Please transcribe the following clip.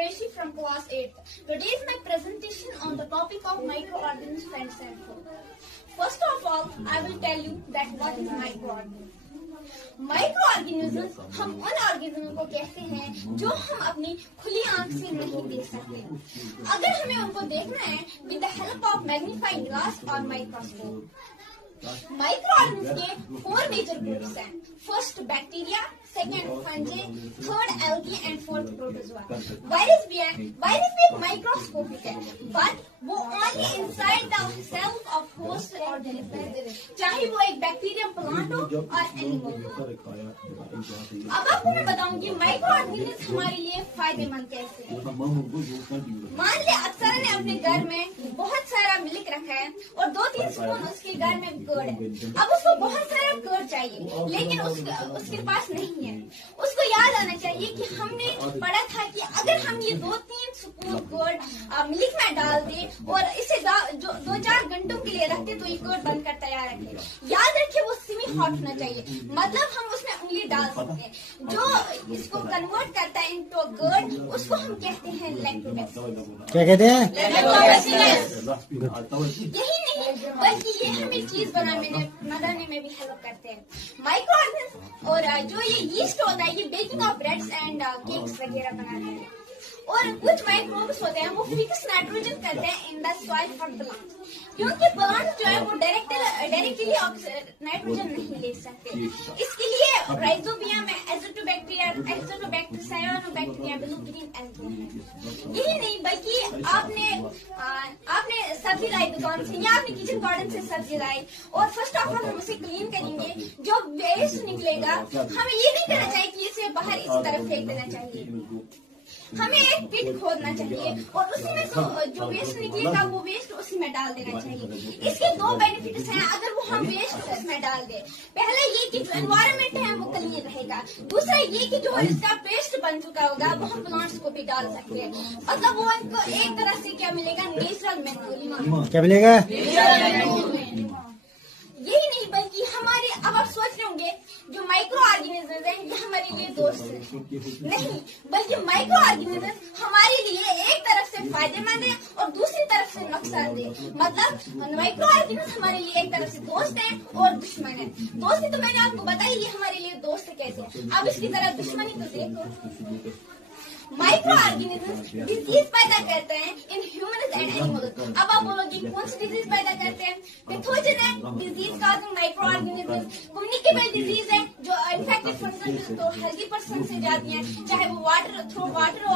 Qureshi from class 8th. Today is my presentation on the topic of microorganisms and food. First of all, I will tell you that what is microorganism. Microorganism हम उन organism को कहते हैं जो हम अपनी खुली आंख से नहीं देख सकते। अगर हमें उनको देखना है with the help of magnifying glass और माइक्रोस्कोप। माइक्रोऑर्गेनिज्म के 4 मेजर ग्रुप्स हैं। First bacteria, second fungi, third algae and fourth protozoa. Virus भी है, वायरस भी एक माइक्रोस्कोपिक है, बट वो only inside the cell of host organism, चाहे वो एक बैक्टीरियम प्लांट हो और एनिमल हो। अब आपको मैं बताऊंगी माइक्रो ऑर्गेनिज्म हमारे लिए फायदेमंद कैसे है। मान ले अक्सर ने अपने घर में बहुत सारा मिल्क रखा है और 2-3 स्पून उसके घर में कर्ड है। अब उसको बहुत सारा कर्ड चाहिए, लेकिन उसके पास नहीं है। उसको याद आना चाहिए कि हमने पढ़ा था कि अगर हम ये 2-3 स्पून कर्ड मिल्क में डाल दे और इसे 2-4 घंटों के लिए रखते तो ये कर्ड बनकर तैयार रखे। याद रखिए वो सेमी हॉट होना चाहिए, मतलब हम उसमें उंगली डाल सकते हैं। जो इसको कन्वर्ट करता है इनटू कर्ड उसको हम कहते हैं लैक्टोबैसिलस। क्या कहते हैं? यही नहीं बल्कि ये हमें चीज बनाने में भी हेल्प करते हैं। माइक्रोऑर्गेनिज्म और जो ये यीस्ट होता है ये baking of breads and cakes वगैरह बनाते हैं। और कुछ माइक्रोब्स होते हैं वो फिक्स नाइट्रोजन करते हैं in the soil for plant, क्योंकि प्लांट जो है वो डायरेक्टली नाइट्रोजन नहीं ले सकते। इसके लिए राइजोबियम में एजोटोबैक्टीरिया, एजोटोबैक्टर, साइनोबैक्टीरिया, ब्लूग्रीन एल्गी है। यही नहीं बल्कि आपने सब्जी लाई दुकान से या आपने किचन गार्डन से सब्जी लाई और फर्स्ट ऑफ ऑल हम उसे क्लीन करेंगे। जो वेस्ट निकलेगा हमें ये नहीं करना चाहिए कि इसे बाहर इस तरफ फेंक देना चाहिए, हमें एक पिट खोदना चाहिए और उसी में जो वेस्ट निकलेगा वो वेस्ट उसी में डाल देना चाहिए। इसके 2 बेनिफिट्स हैं अगर वो हम वेस्ट उसमें डाल दे। पहला ये कि जो एनवायरनमेंट है वो क्लीन रहेगा, दूसरा ये कि जो इसका पेस्ट बन चुका होगा वो हम प्लांट्स को भी डाल सकते हैं। मतलब वो इनको एक तरह से क्या मिलेगा, नेचुरल मैन्योर। क्या मिलेगा? यही नहीं बल्कि हमारे, अब आप सोच रहे होंगे जो माइक्रो ऑर्गेनिज्म है ये हमारे लिए दोस्त नहीं, बल्कि माइक्रो ऑर्गेनिज्म हमारे लिए एक तरफ से फायदेमंद है और दूसरी तरफ से नुकसानदेह। मतलब माइक्रो ऑर्गेनिज्म हमारे लिए एक तरफ से दोस्त है और दुश्मन है। दोस्ती तो मैंने आपको बताई ये हमारे लिए दोस्त कैसे, अब इसकी तरह दुश्मनी तो देखो। माइक्रो ऑर्गेनिज्म डिजीज पैदा करते हैं इन ह्यूमन्स एंड एनिमल्स। अब आप बोलोगे कौन सी डिजीज पैदा करते हैं? पैथोजन है disease causing micro organism. Communicable disease है जो इन्फेक्टेड पर्सन तो हेल्दी पर्सन से जाती है, चाहे वो थ्रू वाटर हो,